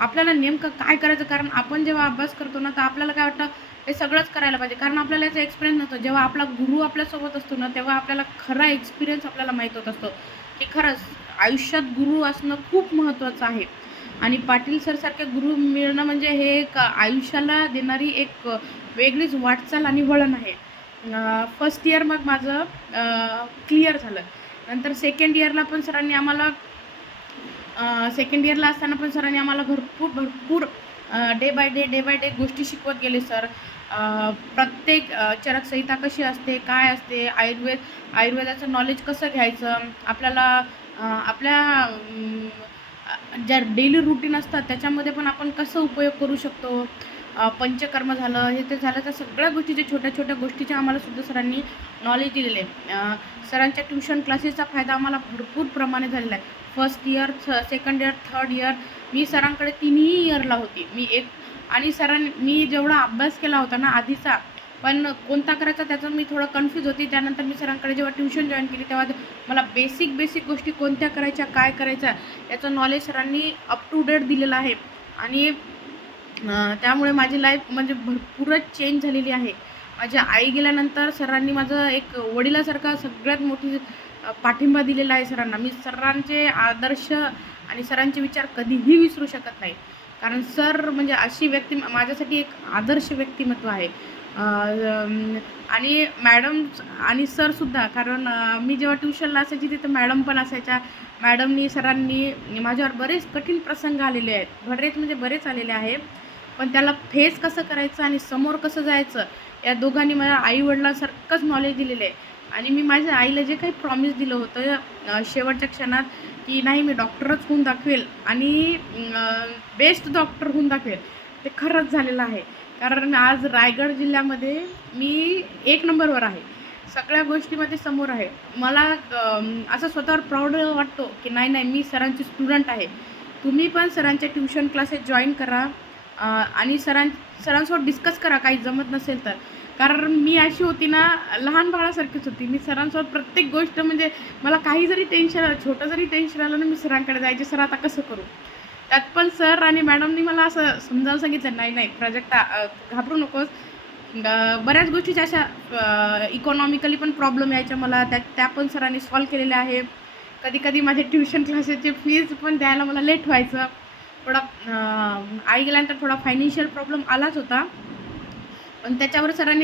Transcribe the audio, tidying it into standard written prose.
आपल्याला नेमकं काय करायचं, कारण आपण जेव्हा अभ्यास करतो ना तर आपल्याला काय वाटतं हे सगळंच करायला पाहिजे, कारण आपल्याला याचा एक्सपिरियन्स नसतो. जेव्हा आपला गुरु आपल्यासोबत असतो ना तेव्हा आपल्याला खरा एक्सपिरियन्स आपल्याला माहीत होत असतो की खरंच आयुष्यात गुरु असणं खूप महत्त्वाचं आहे. आणि पाटील सरसारखे गुरु मिळणं म्हणजे हे एक आयुष्याला देणारी एक वेगळीच वाटचाल आणि वळण आहे. फर्स्ट इयर मग माझं क्लिअर झालं. नंतर सेकंड इयरला पण सरांनी आम्हाला सेकंड इयरला असताना पण सरांनी आम्हाला भरपूर डे बाय डे गोष्टी शिकवत गेले सर. प्रत्येक चरकसंहिता कशी असते, काय असते, आयुर्वेदाचं नॉलेज कसं घ्यायचं, आपल्याला आपल्या ज्या डेली रूटीन असतात त्याच्यामध्ये पण आपण कसं उपयोग करू शकतो. पंचकर्म झालं, हे ते झालं, त्या सगळ्या गोष्टीचे छोट्या गोष्टीचे आम्हाला सुद्धा सरांनी नॉलेज दिलेले आहे. सरांच्या ट्युशन क्लासेसचा फायदा आम्हाला भरपूर प्रमाणे झालेला आहे. First year, second year, third year मी सरांकडे तिन्ही इयरला होती. आणि मी जेवढा अभ्यास केला होता ना आधीचा, पण कोणता करायचा त्याचं मी थोडं कन्फ्यूज होती. त्यानंतर मी सरांकडे जेव्हा ट्युशन जॉईन केली तेव्हा मला बेसिक गोष्टी कोणत्या करायच्या, काय करायच्या याचं नॉलेज सरांनी अप टू डेट दिलेलं आहे. आणि त्यामुळे माझी लाईफ म्हणजे भरपूरच चेंज झालेली आहे. माझी आई गेल्यानंतर सरांनी माझं एक वडिलासारखा सगळ्यात मोठी पाठिंबा दिलेला आहे सरांना. मी सरांचे आदर्श आणि सरांचे विचार कधीही विसरू शकत नाही, कारण सर म्हणजे अशी व्यक्ती माझ्यासाठी एक आदर्श व्यक्तिमत्व आहे. आणि मॅडम आणि सरसुद्धा, कारण मी जेव्हा ट्युशनला असायची तिथं मॅडम पण असायच्या. सरांनी माझ्यावर बरेच कठीण प्रसंग आलेले आहेत, बरेच आलेले आहे, पण त्याला फेस कसं करायचं आणि समोर कसं जायचं या दोघांनी मला आईवडिलांसारखंच नॉलेज दिलेलं आहे. आणि मी माझ्या आईला जे काही प्रॉमिस दिलं होतं शेवटच्या क्षणात की नाही मी डॉक्टरच होऊन दाखवेल आणि बेस्ट डॉक्टर होऊन दाखवेल, ते खरंच झालेलं आहे. कारण आज रायगड जिल्ह्यामध्ये मी 1 नंबरवर आहे, सगळ्या गोष्टीमध्ये समोर आहे. मला असं स्वतःवर प्राऊड वाटतो की नाही मी सरांची स्टुडंट आहे. तुम्ही पण सरांचे ट्युशन क्लासेस जॉईन करा आणि सरांसोबत डिस्कस करा काही जमत नसेल तर. कारण मी अशी होती ना, लहान बाळासारखीच होती. मी सरांसोबत प्रत्येक गोष्ट म्हणजे मला काही जरी छोटं जरी टेन्शन आलं ना मी सरांकडे जायचे, सर आता कसं करू. त्यात पण सर आणि मॅडमनी मला असं समजावून सांगितलं नाही प्राजक्ता घाबरू नकोस. बऱ्याच गोष्टीच्या अशा इकॉनॉमिकली पण प्रॉब्लेम यायच्या मला, त्या पण सरांनी सॉल्व केलेल्या आहे. कधी माझे ट्युशन क्लासेसचे फीज पण द्यायला मला लेट व्हायचं. थोडा आई गेल्यानंतर थोडा फायनान्शियल प्रॉब्लेम आलाच होता, पण त्याच्यावर सरांनी